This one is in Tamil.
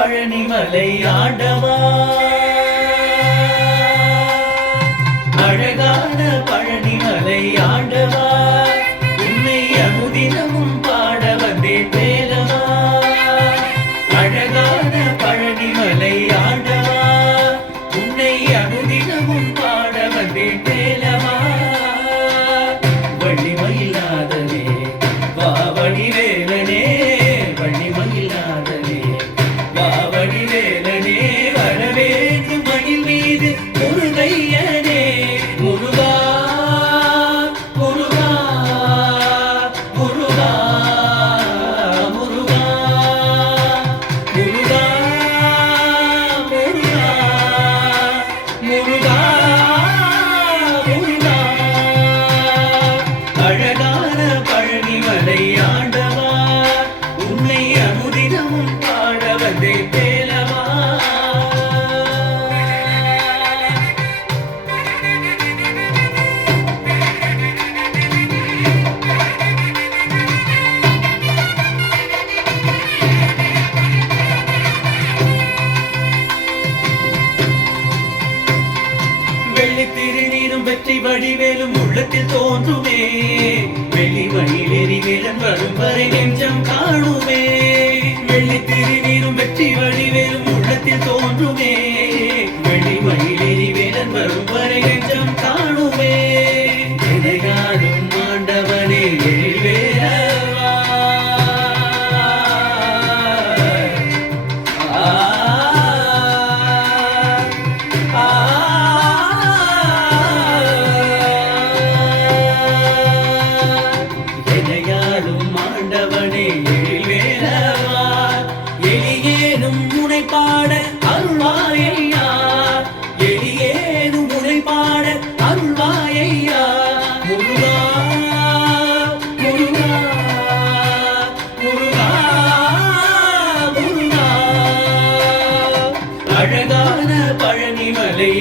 பழனிமலை ஆண்டவா, அழகான பழனிமலை ஆண்டவா, உன்னை அனுதினமும் பாட வந்தேன் வேலவா. அழகான பழனிமலை ஆண்டவா, உன்னை அனுதினமும் பாட வந்தேன் வேலவா. வள்ளிமயிலாதனே வாவடி வேலனே, வள்ளிமயிலாதனே வாவடி வேலனே, வரவேற்கும் மயில் மீது முருகையனே. முருகா முருகா முருகா முருகா முருகா முருகா முருகா முருகா. அழகான பழனிமலை ஆண்டவா, உன்னை அனுதினமும் பாட வந்தே வேலவா. வெள்ளி திருநீரும் வெற்றி வடிவேலும் உள்ளத்தில் தோன்றுமே, வெள்ளி மயிலேறி வேலன் வரும் வரை நெஞ்சம் காணுமே. வெள்ளி திருநீரும் வெற்றி வடிவேலும் உள்ளத்தில் தோன்றுமே, வெள்ளி மயிலேறி வேலன் வரும் வரை நெஞ்சம் காணுமே. எதையாடும் ஆண்டவனே எழில்வேலவா, எதையாடும் ஆண்டவனே எழில்வேலவா, எளியேனும் முனை பாட அருள்வாயையா, எளியேனும் முனை பாட அருள்வாயையா. முருகா முருகா முருகா முருகா. அழகான பழனிமலை